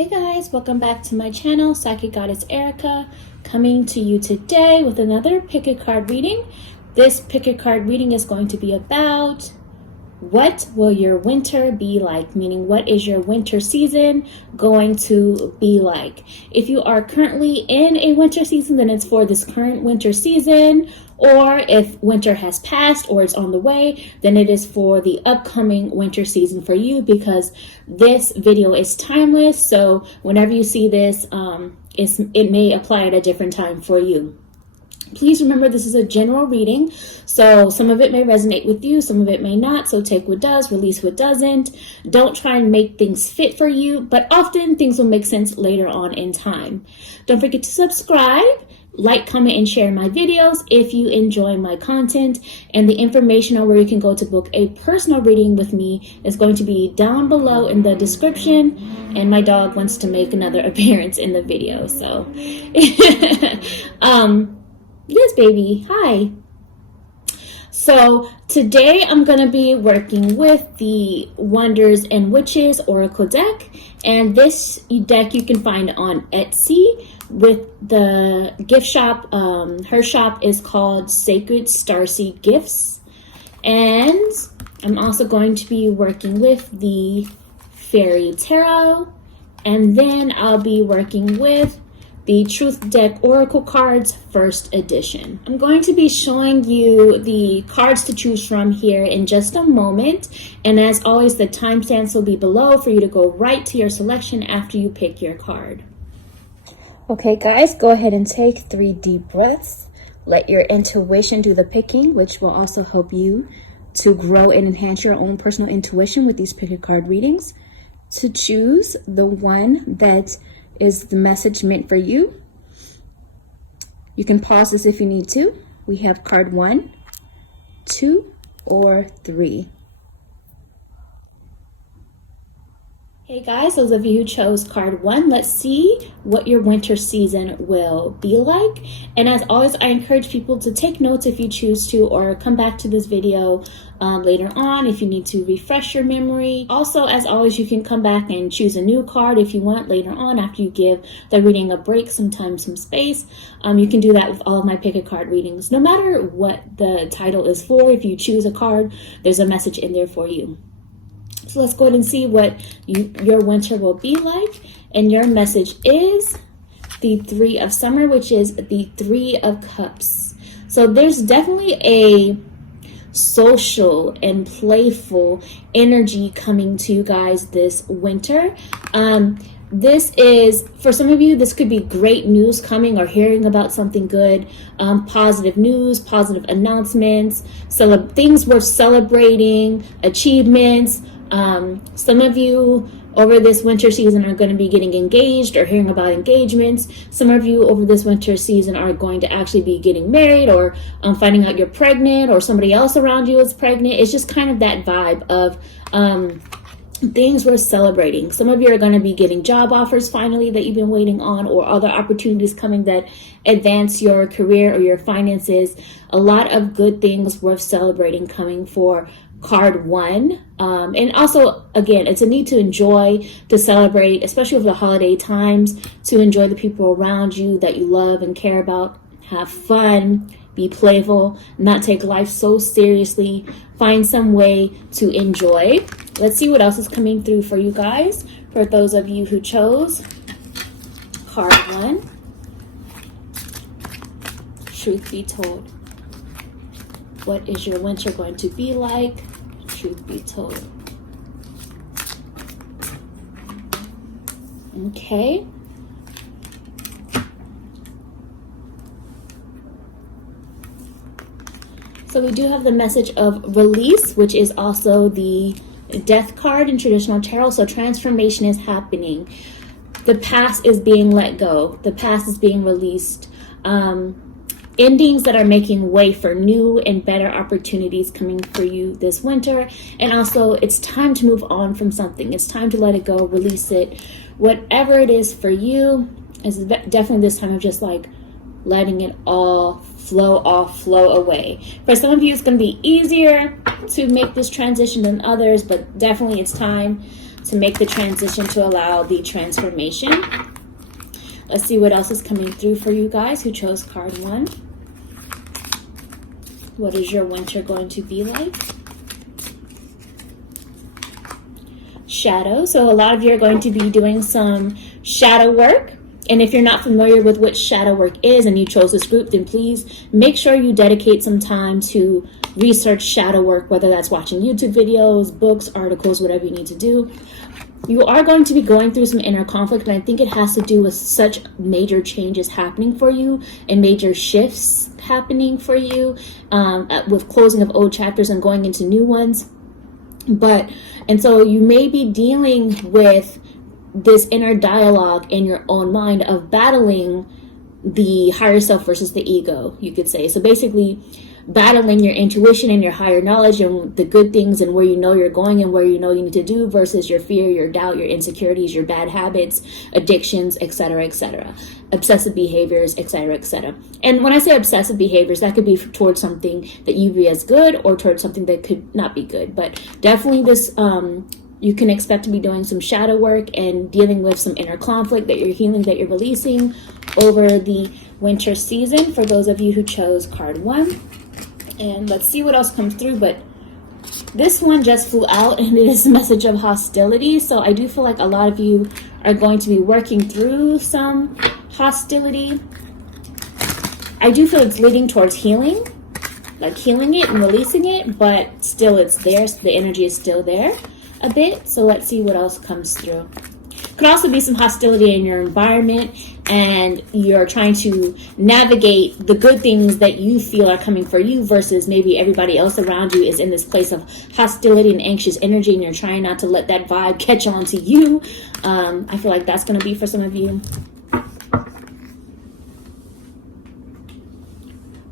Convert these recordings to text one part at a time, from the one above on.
Hey guys, welcome back to my channel, Psychic Goddess Erica, coming to you today with another pick a card reading. This pick a card reading is going to be about what will your winter be like, meaning what is your winter season going to be like. If you are currently in a winter season, then it's for this current winter season, or if winter has passed or it's on the way, then it is for the upcoming winter season for you, because this video is timeless. So whenever you see this, it may apply at a different time for you. Please remember, this is a general reading, so some of it may resonate with you, some of it may not, so take what does, release what doesn't. Don't try and make things fit for you, but often things will make sense later on in time. Don't forget to subscribe, like, comment, and share my videos if you enjoy my content, and the information on where you can go to book a personal reading with me is going to be down below in the description. And my dog wants to make another appearance in the video, so yes, baby. Hi. So today I'm going to be working with the Wonders and Witches Oracle deck. And this deck you can find on Etsy with the gift shop. Her shop is called Sacred Starseed Gifts. And I'm also going to be working with the Fairy Tarot. And then I'll be working with the Truth Deck Oracle Cards, first edition. I'm going to be showing you the cards to choose from here in just a moment. And as always, the timestamps will be below for you to go right to your selection after you pick your card. Okay, guys, go ahead and take 3 deep breaths. Let your intuition do the picking, which will also help you to grow and enhance your own personal intuition with these pick a card readings. To choose the one that is the message meant for you. You can pause this if you need to. We have card 1, 2, or 3. Hey guys, those of you who chose card 1, let's see what your winter season will be like. And as always, I encourage people to take notes if you choose to, or come back to this video later on if you need to refresh your memory. Also, as always, you can come back and choose a new card if you want later on after you give the reading a break, some time, some space. You can do that with all of my pick a card readings. No matter what the title is for, if you choose a card, there's a message in there for you. So let's go ahead and see what your winter will be like. And your message is the 3 of Summer, which is the 3 of Cups. So there's definitely a social and playful energy coming to you guys this winter. This is, for some of you, this could be great news coming or hearing about something good, positive news, positive announcements, things worth celebrating, achievements. Some of you over this winter season are going to be getting engaged or hearing about engagements. Some of you over this winter season are going to actually be getting married, or finding out you're pregnant, or somebody else around you is pregnant. It's just kind of that vibe of things worth celebrating. Some of you are going to be getting job offers finally that you've been waiting on, or other opportunities coming that advance your career or your finances. A lot of good things worth celebrating coming for card 1. And also, again, it's a need to enjoy, to celebrate, especially over the holiday times, to enjoy the people around you that you love and care about. Have fun, be playful, not take life so seriously. Find some way to enjoy. Let's see what else is coming through for you guys. For those of you who chose card 1, Truth Be Told. What is your winter going to be like? Truth be told. Okay. So we do have the message of release, which is also the death card in traditional tarot. So transformation is happening. The past is being let go. The past is being released. Endings that are making way for new and better opportunities coming for you this winter. And also, it's time to move on from something. It's time to let it go, release it. Whatever it is for you, is definitely this time of just like letting it all flow off, flow away. For some of you, it's going to be easier to make this transition than others, but definitely it's time to make the transition, to allow the transformation. Let's see what else is coming through for you guys who chose card 1. What is your winter going to be like? Shadow. So a lot of you are going to be doing some shadow work. And if you're not familiar with what shadow work is and you chose this group, then please make sure you dedicate some time to research shadow work, whether that's watching YouTube videos, books, articles, whatever you need to do. You are going to be going through some inner conflict, and I think it has to do with such major changes happening for you and major shifts happening for you with closing of old chapters and going into new ones. And so you may be dealing with this inner dialogue in your own mind of battling the higher self versus the ego, you could say. So basically battling your intuition and your higher knowledge and the good things and where you know you're going and where you know you need to do versus your fear, your doubt, your insecurities, your bad habits, addictions, etc., etc., obsessive behaviors, etc., etc. And when I say obsessive behaviors, that could be towards something that you view as good or towards something that could not be good. But definitely this you can expect to be doing some shadow work and dealing with some inner conflict that you're healing, that you're releasing over the winter season for those of you who chose card 1. And let's see what else comes through. But this one just flew out and it is a message of hostility. So I do feel like a lot of you are going to be working through some hostility. I do feel it's leading towards healing, like healing it and releasing it, but still it's there. The energy is still there a bit. So let's see what else comes through. Could also be some hostility in your environment and you're trying to navigate the good things that you feel are coming for you versus maybe everybody else around you is in this place of hostility and anxious energy and you're trying not to let that vibe catch on to you. I feel like that's going to be for some of you.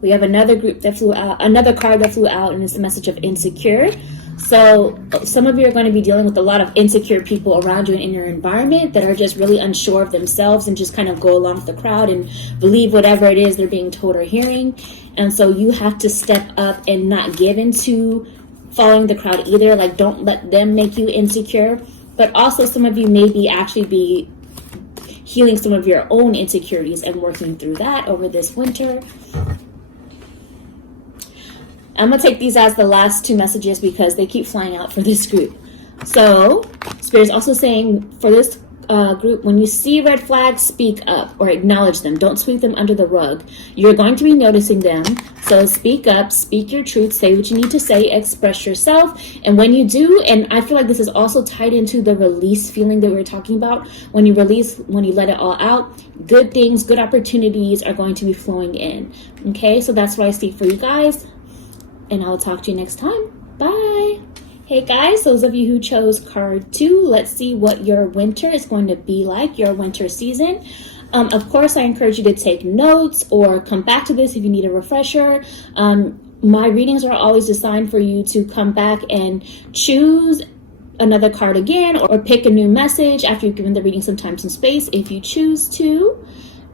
We have another group that flew out, another card that flew out, and it's the message of insecure. So some of you are going to be dealing with a lot of insecure people around you and in your environment that are just really unsure of themselves and just kind of go along with the crowd and believe whatever it is they're being told or hearing. And so you have to step up and not give into following the crowd either. Like, don't let them make you insecure. But also some of you may be actually be healing some of your own insecurities and working through that over this winter. I'm going to take these as the last 2 messages because they keep flying out for this group. So, Spirit is also saying for this group, when you see red flags, speak up or acknowledge them. Don't sweep them under the rug. You're going to be noticing them. So speak up, speak your truth, say what you need to say, express yourself. And when you do, and I feel like this is also tied into the release feeling that we were talking about. When you release, when you let it all out, good things, good opportunities are going to be flowing in. Okay, so that's what I see for you guys. And I'll talk to you next time. Bye. Hey guys, those of you who chose card 2, let's see what your winter is going to be like, your winter season. Of course, I encourage you to take notes or come back to this if you need a refresher. My readings are always designed for you to come back and choose another card again or pick a new message after you've given the reading some time, some space if you choose to.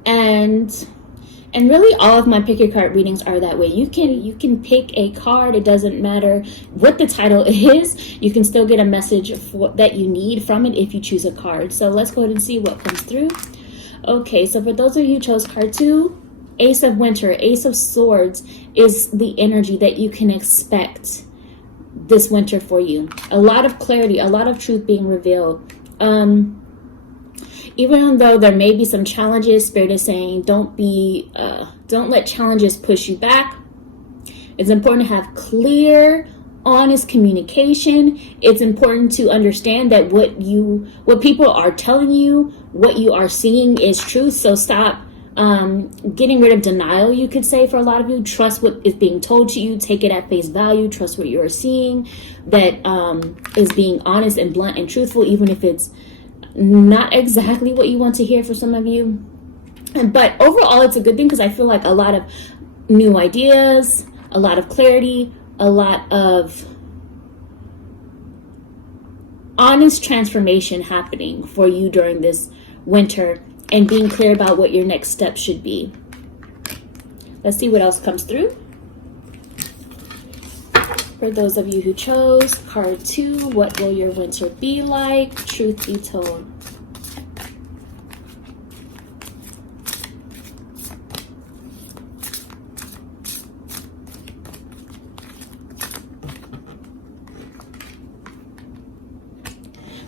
And really all of my pick your card readings are that way. You can pick a card. It doesn't matter what the title is. You can still get a message that you need from it if you choose a card. So let's go ahead and see what comes through. Okay, so for those of you who chose card 2, Ace of Winter, Ace of Swords is the energy that you can expect this winter for you. A lot of clarity, a lot of truth being revealed. Even though there may be some challenges, Spirit is saying don't let challenges push you back. It's important to have clear, honest communication. It's important to understand that what people are telling you, what you are seeing is truth. So stop getting rid of denial, you could say, for a lot of you. Trust what is being told to you. Take it at face value. Trust what you are seeing. That is being honest and blunt and truthful, even if it's not exactly what you want to hear for some of you. But overall, it's a good thing because I feel like a lot of new ideas, a lot of clarity, a lot of honest transformation happening for you during this winter and being clear about what your next step should be. Let's see what else comes through. For those of you who chose card 2, what will your winter be like? Truth be told.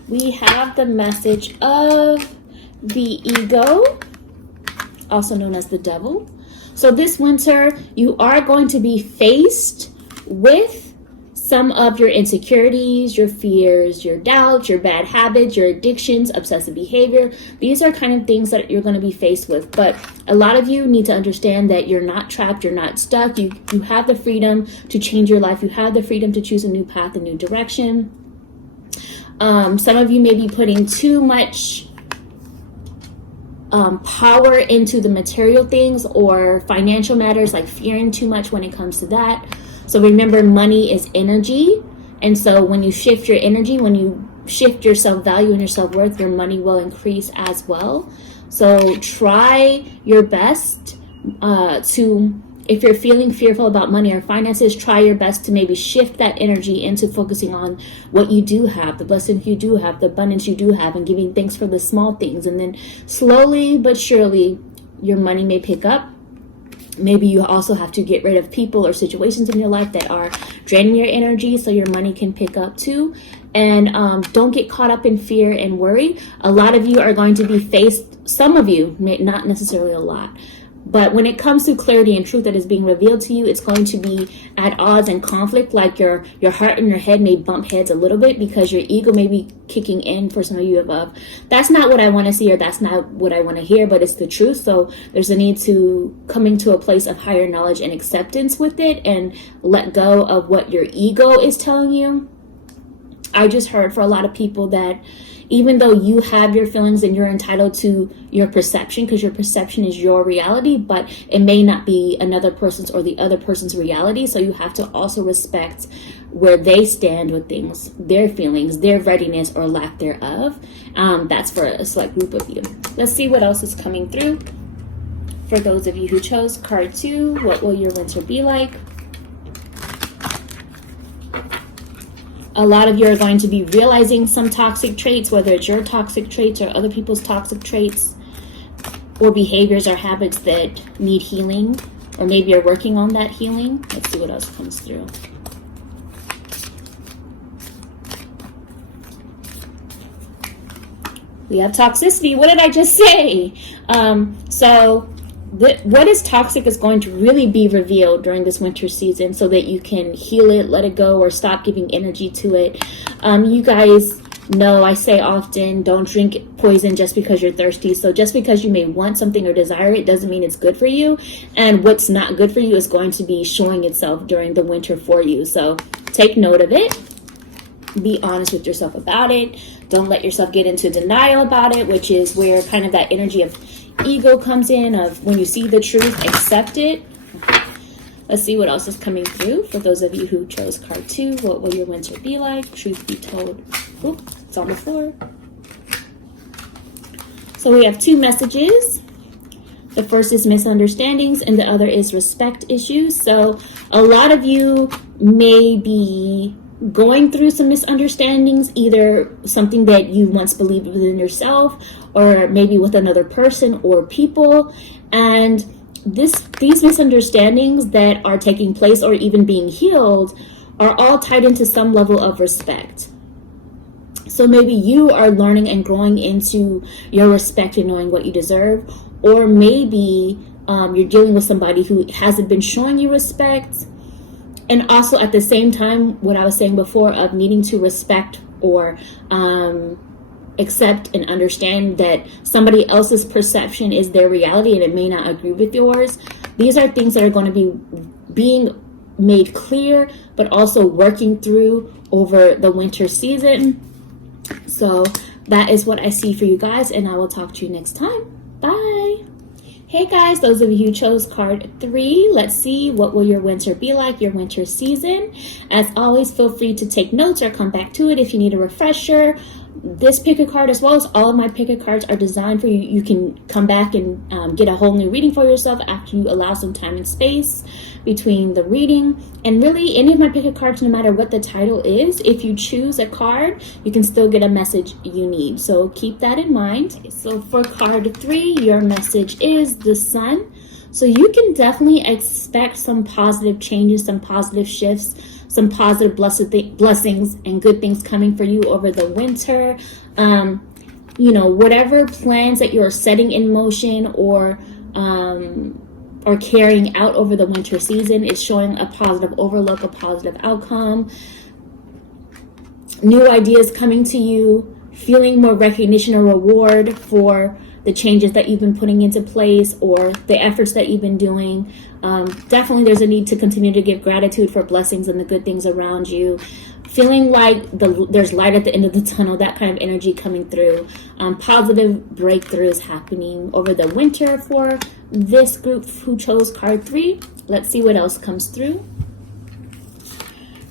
We have the message of the ego, also known as the devil. So this winter, you are going to be faced with some of your insecurities, your fears, your doubts, your bad habits, your addictions, obsessive behavior. These are kind of things that you're going to be faced with. But a lot of you need to understand that you're not trapped, you're not stuck. You have the freedom to change your life. You have the freedom to choose a new path, a new direction. Some of you may be putting too much power into the material things or financial matters, like fearing too much when it comes to that. So remember, money is energy. And so when you shift your energy, when you shift your self-value and your self-worth, your money will increase as well. So try your best if you're feeling fearful about money or finances, try your best to maybe shift that energy into focusing on what you do have, the blessings you do have, the abundance you do have, and giving thanks for the small things. And then slowly but surely, your money may pick up. Maybe you also have to get rid of people or situations in your life that are draining your energy so your money can pick up too. And don't get caught up in fear and worry. A lot of you are going to be faced, some of you, not necessarily a lot, but when it comes to clarity and truth that is being revealed to you, it's going to be at odds and conflict. Like your heart and your head may bump heads a little bit because your ego may be kicking in for some of you above. That's not what I want to see, or that's not what I want to hear, but it's the truth. So there's a need to coming to a place of higher knowledge and acceptance with it and let go of what your ego is telling you. I just heard for a lot of people that even though you have your feelings and you're entitled to your perception, because your perception is your reality, but it may not be another person's or the other person's reality. So you have to also respect where they stand with things, their feelings, their readiness or lack thereof. That's for a select group of you. Let's see what else is coming through. For those of you who chose card 2, what will your winter be like? A lot of you are going to be realizing some toxic traits, whether it's your toxic traits or other people's toxic traits or behaviors or habits that need healing, or maybe you're working on that healing. Let's see what else comes through. We have toxicity. What did I just say? What is toxic is going to really be revealed during this winter season so that you can heal it, let it go, or stop giving energy to it. You guys know I say often, don't drink poison just because you're thirsty. So just because you may want something or desire it doesn't mean it's good for you. And what's not good for you is going to be showing itself during the winter for you. So take note of it. Be honest with yourself about it. Don't let yourself get into denial about it, which is where kind of that energy of ego comes in, of when you see the truth, accept it. Let's see what else is coming through. For those of you who chose card 2, what will your winter be like? Truth be told. Oop, it's on the floor. So we have 2 messages. The first is misunderstandings and the other is respect issues. So a lot of you may be going through some misunderstandings, either something that you once believed within yourself or maybe with another person or people. And these misunderstandings that are taking place or even being healed are all tied into some level of respect. So maybe you are learning and growing into your respect and knowing what you deserve, or maybe you're dealing with somebody who hasn't been showing you respect. And also at the same time, what I was saying before of needing to respect or accept and understand that somebody else's perception is their reality and it may not agree with yours. These are things that are going to be being made clear, but also working through over the winter season. So that is what I see for you guys, and I will talk to you next time. Bye. Hey guys, those of you who chose card 3, let's see what will your winter be like, your winter season. As always, feel free to take notes or come back to it if you need a refresher. This pick a card, as well as all of my pick a cards, are designed for you. You can come back and get a whole new reading for yourself after you allow some time and space. between the reading. And really, any of my pick a cards, no matter what the title is, if you choose a card, you can still get a message you need. So keep that in mind. So for card 3, your message is the Sun. So you can definitely expect some positive changes, some positive shifts, some positive blessings and good things coming for you over the winter. You know, whatever plans that you're setting in motion or carrying out over the winter season is showing a positive overlook, a positive outcome. New ideas coming to you, feeling more recognition or reward for the changes that you've been putting into place or the efforts that you've been doing. Definitely there's a need to continue to give gratitude for blessings and the good things around you. Feeling like there's light at the end of the tunnel, that kind of energy coming through. Positive breakthroughs happening over the winter for this group who chose card 3. Let's see what else comes through.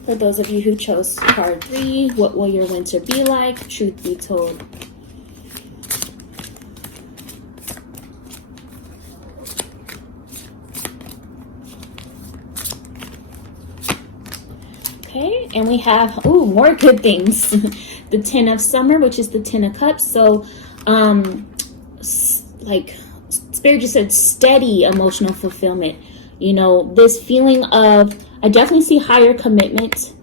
For those of you who chose card 3, what will your winter be like? Truth be told. Okay, and we have, more good things. The 10 of Summer, which is the 10 of Cups. So, like Spirit just said, steady emotional fulfillment. You know, this feeling of, I definitely see higher commitment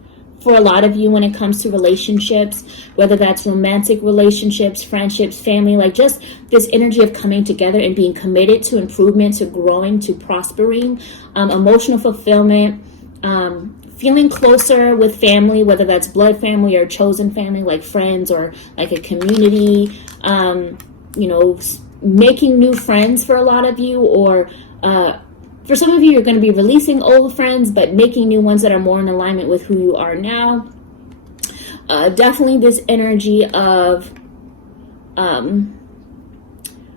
for a lot of you when it comes to relationships, whether that's romantic relationships, friendships, family, like just this energy of coming together and being committed to improvement, to growing, to prospering, emotional fulfillment, feeling closer with family, whether that's blood family or chosen family, like friends or like a community, you know, making new friends for a lot of you, or for some of you, you're going to be releasing old friends, but making new ones that are more in alignment with who you are now. Definitely this energy of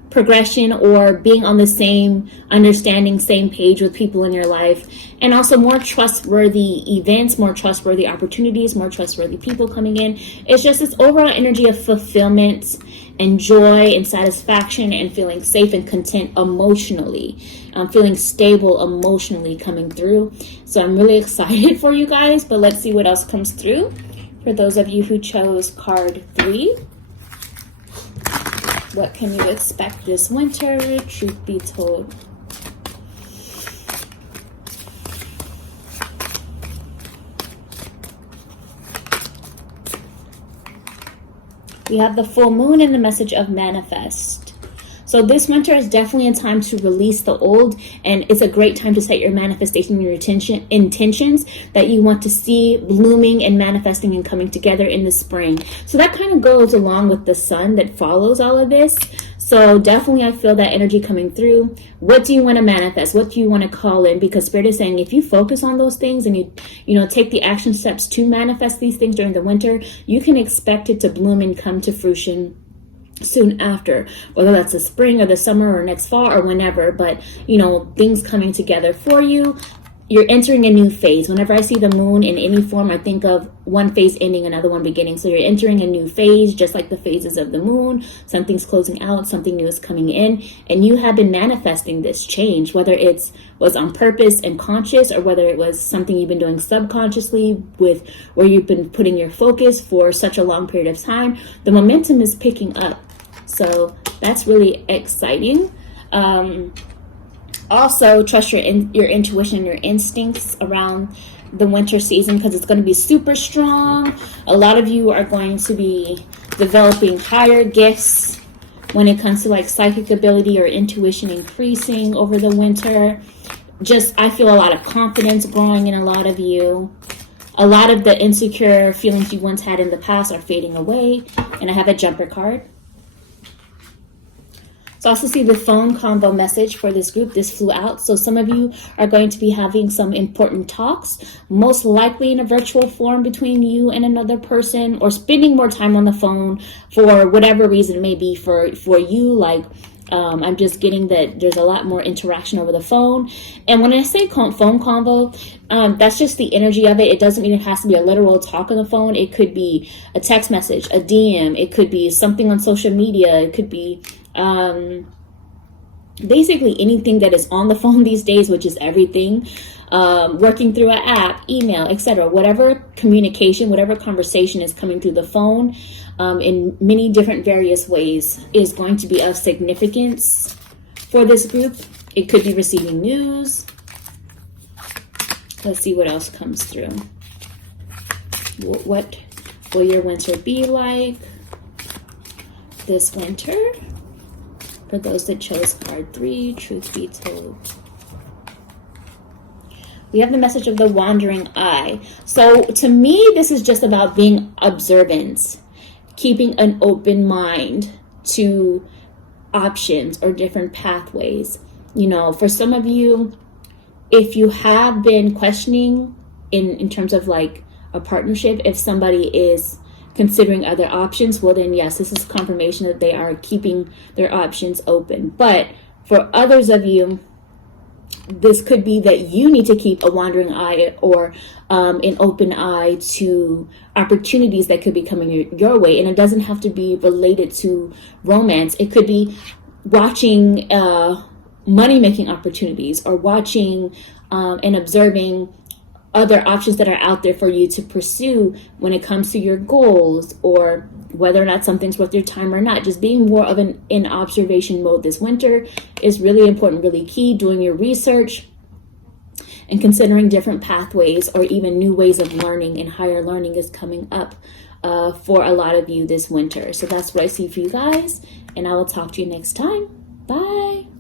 progression or being on the same understanding, same page with people in your life, and also more trustworthy events, more trustworthy opportunities, more trustworthy people coming in. It's just this overall energy of fulfillment and joy and satisfaction and feeling safe and content emotionally. Feeling stable emotionally coming through. So I'm really excited for you guys, but let's see what else comes through. For those of you who chose card 3, what can you expect this winter? Truth be told. We have the full moon and the message of manifest. So this winter is definitely a time to release the old, and it's a great time to set your manifestation, your intentions that you want to see blooming and manifesting and coming together in the spring. So that kind of goes along with the sun that follows all of this. So definitely I feel that energy coming through. What do you want to manifest? What do you want to call in? Because Spirit is saying if you focus on those things and you know, take the action steps to manifest these things during the winter, you can expect it to bloom and come to fruition soon after, whether that's the spring or the summer or next fall or whenever. But you know, things coming together for you. You're entering a new phase. Whenever I see the moon in any form, I think of one phase ending, another one beginning. So you're entering a new phase, just like the phases of the moon. Something's closing out, something new is coming in, and you have been manifesting this change, whether it was on purpose and conscious, or whether it was something you've been doing subconsciously with where you've been putting your focus for such a long period of time. The momentum is picking up. So that's really exciting. Also, trust your intuition, your instincts around the winter season, because it's going to be super strong. A lot of you are going to be developing higher gifts when it comes to like psychic ability or intuition increasing over the winter. I feel a lot of confidence growing in a lot of you. A lot of the insecure feelings you once had in the past are fading away. And I have a jumper card. So I also see the phone combo message for this group. This flew out. So some of you are going to be having some important talks, most likely in a virtual form between you and another person, or spending more time on the phone for whatever reason it may be for you. Like, I'm just getting that there's a lot more interaction over the phone. And when I say phone convo, that's just the energy of it. It doesn't mean it has to be a literal talk on the phone. It could be a text message, a DM. It could be something on social media. It could be basically anything that is on the phone these days, which is everything, working through an app, email, etc. Whatever communication, whatever conversation is coming through the phone in many different various ways is going to be of significance for this group. It could be receiving news. Let's see what else comes through. What will your winter be like this winter? For those that chose card 3, truth be told. We have the message of the wandering eye. So to me, this is just about being observant, keeping an open mind to options or different pathways. You know, for some of you, if you have been questioning in terms of like a partnership, if somebody is considering other options, well then yes, this is confirmation that they are keeping their options open. But for others of you, this could be that you need to keep a wandering eye or an open eye to opportunities that could be coming your way. And it doesn't have to be related to romance. It could be watching money-making opportunities, or watching and observing other options that are out there for you to pursue when it comes to your goals, or whether or not something's worth your time or not. Just being more of in observation mode this winter is really important, really key. Doing your research and considering different pathways or even new ways of learning and higher learning is coming up for a lot of you this winter. So that's what I see for you guys, and I will talk to you next time. Bye.